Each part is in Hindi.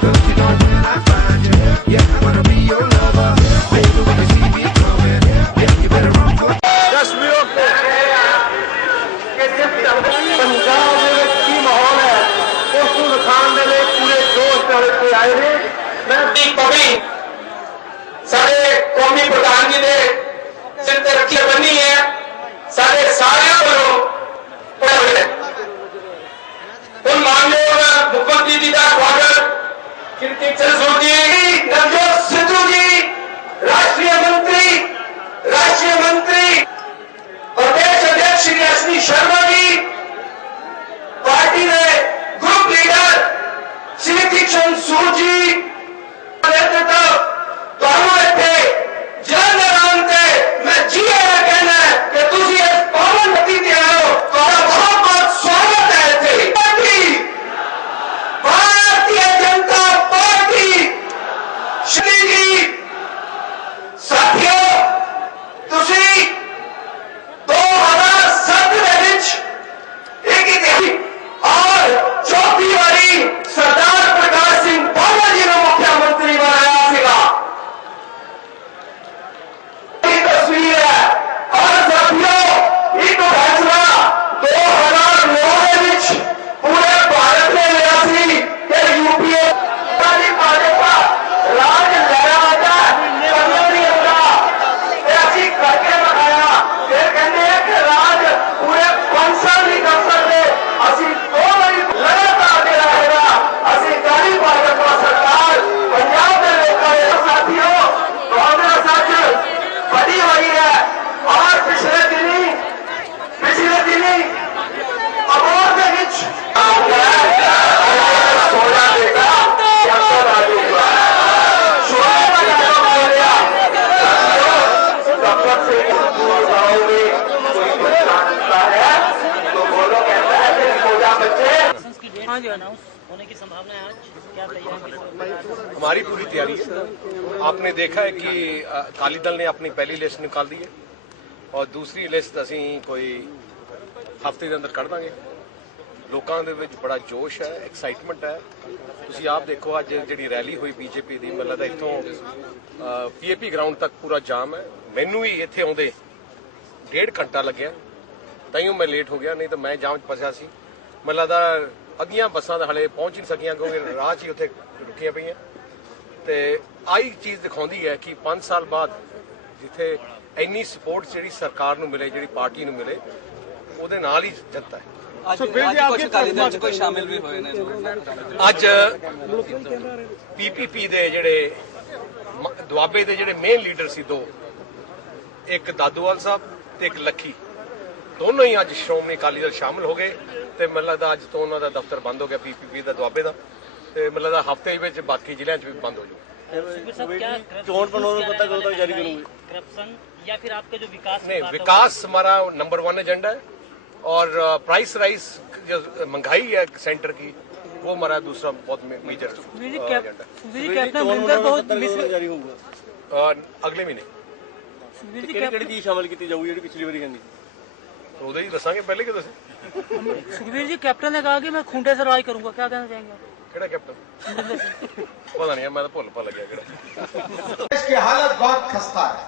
'cause you know when I find you, yeah, I wanna be your lover. Baby, when you see me coming, yeah, you better run for it. Punjab की माहौल है उसको दिखाने के लिए पूरे जोश में आए हैं। मैं कभी सारे कौमी प्रधान जी ने सिर ते रखी बनी है सारे वालों उन माननीय मुख्यमंत्री जी का स्वागत कीर्ति चंद्र जी, नवजोत सिद्धू जी, राष्ट्रीय मंत्री प्रदेश अध्यक्ष श्री अश्विनी शर्मा जी, पार्टी में ग्रुप लीडर श्री दीक्षण सूर जी, दोनों थे जन जानते मैं जी कहना है कि तुम इस पावन नदी से आयो तो बहुत बहुत स्वागत है थे भारतीय जनता पार्टी श्री जी साथियों तुसी 2007 और चौथी बारी सरदार प्रकाश सिंह बादल जी ने मुख्यमंत्री बनाया सीगा तस्वीर है। और साथियों ये तो फैसला 2009 पूरे भारत ने लिया सी कि यूपीए भाजपा राज लहराता नहीं होगा ऐसी करके दिखाया फिर कहते हैं कि राज पूरे 5 साल नहीं कर सकते असि 2 बारी लगातार दे रहेगा असि गाड़ी भाजपा सरकार पंजाब के लोगों ने साथियों कांग्रेस आज बड़ी हुई है और पिछले दिनी अबोर के विच सोना देगा कैप्टन राजूगा डॉक्टर से गाँव में कोई जानता है तो बोलो कहता है कि सोजा बच्चे हाँ जी अनाउंस होने की संभावना है आज क्या तैयारी? हमारी पूरी तैयारी है। आपने देखा है कि अकाली दल ने अपनी पहली लिस्ट निकाल दी है और दूसरी लिस्ट असी कोई हफ्ते के अंदर कर देंगे। लोगों के विच बड़ा जोश है, एक्साइटमेंट है। तुसी आप देखो अज जी रैली हुई बीजेपी की मतलब लगता इतों पीएपी ग्राउंड तक पूरा जाम है। मैनू ही इत्थे आउंदे 1.5 घंटा लग्या ताइयों मैं लेट हो गया, नहीं तो मैं जाम च फसिया सी। मैं लगता अगियां बसां तो हले पहुंच नहीं सकियां क्योंकि राह च ही उत्थे रुकियां पईयां। ते आई चीज़ दिखाउंदी है कि 5 साल बाद जिथे इन्नी सपोर्ट जिहड़ी सरकार नूं मिले, जिहड़ी पार्टी नूं मिले, उहदे नाल ही जनता है। अज पीपीपी दे जिहड़े दुआबे दे जिहड़े मेन लीडर सी दो, एक दादूवाल साहब ते एक लखी, दोनों ही अज श्रोमणी अकाली दल शामिल हो गए। तो मैं लगता अज तो उन्होंने दफ्तर बंद हो गया पीपीपी का दुआबे का। तो मैं लगता हफ्ते में बाकी जिलों भी बंद हो जाए। चोन पता करो तक जारी करूंगी करप्शन या फिर आपका जो विकास? नहीं, विकास हमारा नंबर 1 एजेंडा है और प्राइस राइस जो महंगाई है सेंटर की वो हमारा दूसरा बहुत मेजर अगले महीने शामिल की जाऊगी पिछली बारी कहनी तो उधर ही दसांगे पहले के दसे। सुखबीर जी कैप्टन ने कहा कि मैं खूंटे से राज करूंगा, क्या कहना चाहेंगे? केड़ा कैप्टन? पता नहीं, मैं तो भुल गया केड़ा। देश की हालत बहुत खस्ता है।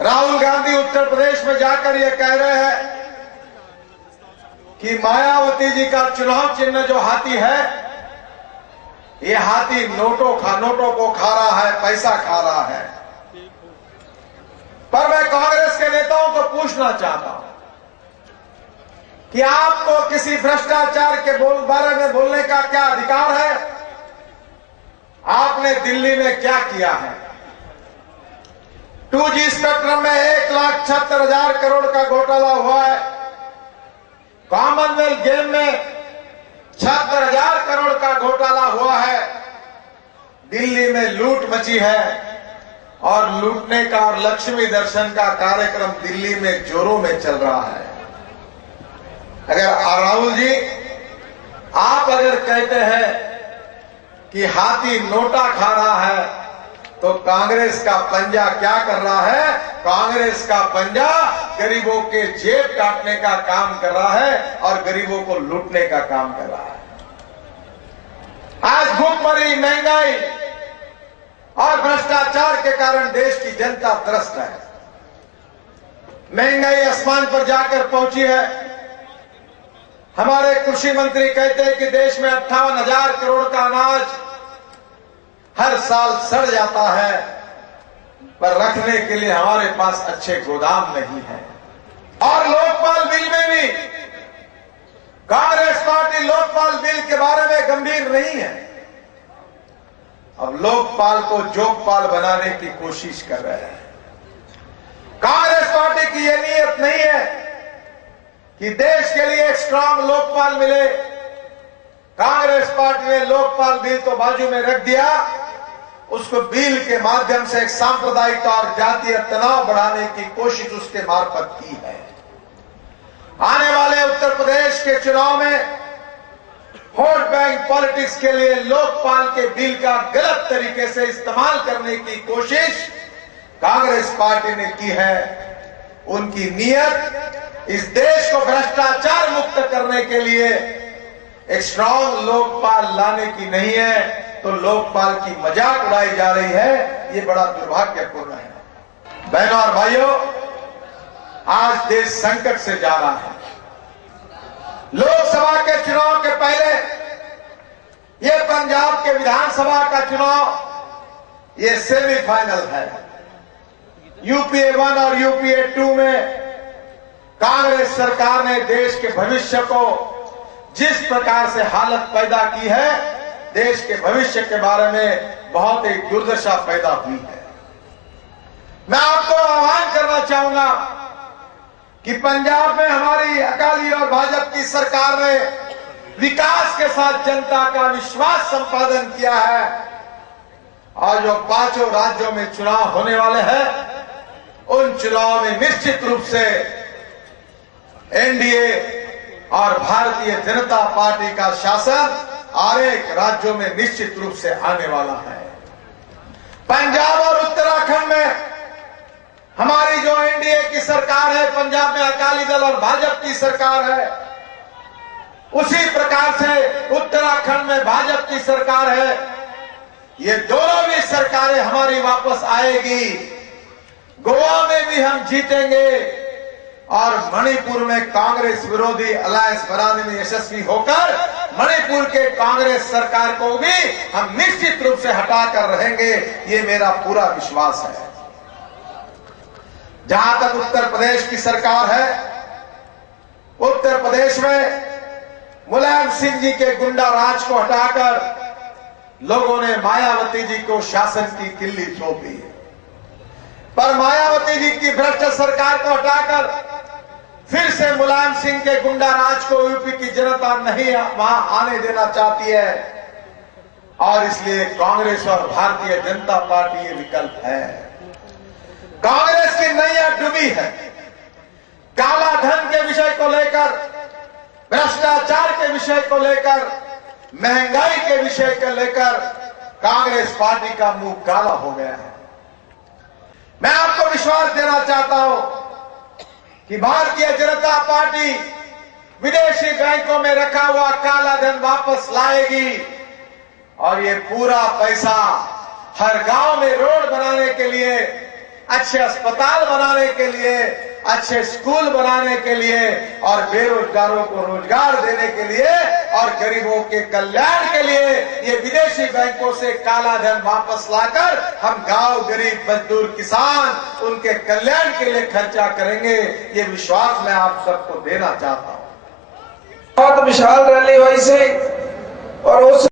राहुल गांधी उत्तर प्रदेश में जाकर ये कह रहे हैं कि मायावती जी का चुनाव चिन्ह जो हाथी है, ये हाथी नोटों को खा रहा है, पैसा खा रहा है। पर मैं कांग्रेस के नेताओं को पूछना चाहता हूं कि आपको किसी भ्रष्टाचार के बारे में बोलने का क्या अधिकार है? आपने दिल्ली में क्या किया है? 2G स्पेक्ट्रम में 1,76,000 करोड़ का घोटाला हुआ है। कॉमनवेल्थ गेम में 76,000 करोड़ का घोटाला हुआ है। दिल्ली में लूट मची है और लूटने का और लक्ष्मी दर्शन का कार्यक्रम दिल्ली में जोरों में चल रहा है। अगर राहुल जी आप अगर कहते हैं कि हाथी नोटा खा रहा है तो कांग्रेस का पंजा क्या कर रहा है? कांग्रेस का पंजा गरीबों के जेब काटने का काम कर रहा है और गरीबों को लूटने का काम कर रहा है। भूखमरी, महंगाई और भ्रष्टाचार के कारण देश की जनता त्रस्त है। महंगाई आसमान पर जाकर पहुंची है। हमारे कृषि मंत्री कहते हैं कि देश में 58,000 करोड़ का अनाज हर साल सड़ जाता है, पर रखने के लिए हमारे पास अच्छे गोदाम नहीं है। और लोकपाल बिल में भी कांग्रेस पार्टी लोकपाल बिल के बारे में गंभीर नहीं है। अब लोकपाल को जोगपाल बनाने की कोशिश कर रहे हैं। कांग्रेस पार्टी की यह नीयत नहीं है कि देश के लिए एक स्ट्रांग लोकपाल मिले। कांग्रेस पार्टी ने लोकपाल बिल तो बाजू में रख दिया, उसको बिल के माध्यम से एक सांप्रदायिक और जातीय तनाव बढ़ाने की कोशिश उसके मार्फत की है। आने वाले उत्तर प्रदेश के चुनाव में वोट बैंक पॉलिटिक्स के लिए लोकपाल के बिल का गलत तरीके से इस्तेमाल करने की कोशिश कांग्रेस पार्टी ने की है। उनकी नीयत इस देश को भ्रष्टाचार मुक्त करने के लिए एक स्ट्रांग लोकपाल लाने की नहीं है, तो लोकपाल की मजाक उड़ाई जा रही है। ये बड़ा दुर्भाग्यपूर्ण है। बहनों और भाइयों, आज देश संकट से जा रहा है। लोकसभा के चुनाव के पहले ये पंजाब के विधानसभा का चुनाव ये सेमीफाइनल है। यूपीए 1 और यूपीए 2 में कांग्रेस सरकार ने देश के भविष्य को जिस प्रकार से हालत पैदा की है, देश के भविष्य के बारे में बहुत ही दुर्दशा पैदा हुई है। मैं आपको आह्वान करना चाहूंगा कि पंजाब में हमारी अकाली और भाजपा की सरकार ने विकास के साथ जनता का विश्वास संपादन किया है, और जो 5 राज्यों में चुनाव होने वाले हैं, उन चुनाव में निश्चित रूप से एनडीए और भारतीय जनता पार्टी का शासन अनेक राज्यों में निश्चित रूप से आने वाला है। पंजाब और उत्तराखंड में हमारी जो एनडीए की सरकार है, पंजाब में अकाली दल और भाजपा की सरकार है, उसी प्रकार से उत्तराखंड में भाजपा की सरकार है। ये दोनों भी सरकारें हमारी वापस आएगी। गोवा में भी हम जीतेंगे और मणिपुर में कांग्रेस विरोधी अलायंस बनाने में यशस्वी होकर मणिपुर के कांग्रेस सरकार को भी हम निश्चित रूप से हटाकर रहेंगे। ये मेरा पूरा विश्वास है। जहां तक उत्तर प्रदेश की सरकार है, उत्तर प्रदेश में मुलायम सिंह जी के गुंडा राज को हटाकर लोगों ने मायावती जी को शासन की किल्ली सौंपी, पर मायावती जी की भ्रष्ट सरकार को हटाकर फिर से मुलायम सिंह के गुंडा राज को यूपी की जनता नहीं वहां आने देना चाहती है, और इसलिए कांग्रेस और भारतीय जनता पार्टी ये विकल्प है। कांग्रेस की नैया डूबी है। काला धन के विषय को लेकर, भ्रष्टाचार के विषय को लेकर, महंगाई के विषय को लेकर कांग्रेस पार्टी का मुंह काला हो गया है। मैं आपको विश्वास देना चाहता हूं कि भारतीय जनता पार्टी विदेशी बैंकों में रखा हुआ काला धन वापस लाएगी, और ये पूरा पैसा हर गांव में रोड बनाने के लिए, अच्छे अस्पताल बनाने के लिए, अच्छे स्कूल बनाने के लिए, और बेरोजगारों को रोजगार देने के लिए, और गरीबों के कल्याण के लिए ये विदेशी बैंकों से काला धन वापस लाकर हम गांव, गरीब, मजदूर, किसान उनके कल्याण के लिए खर्चा करेंगे। ये विश्वास मैं आप सबको देना चाहता हूं। बहुत विशाल रैली हुई से, और उस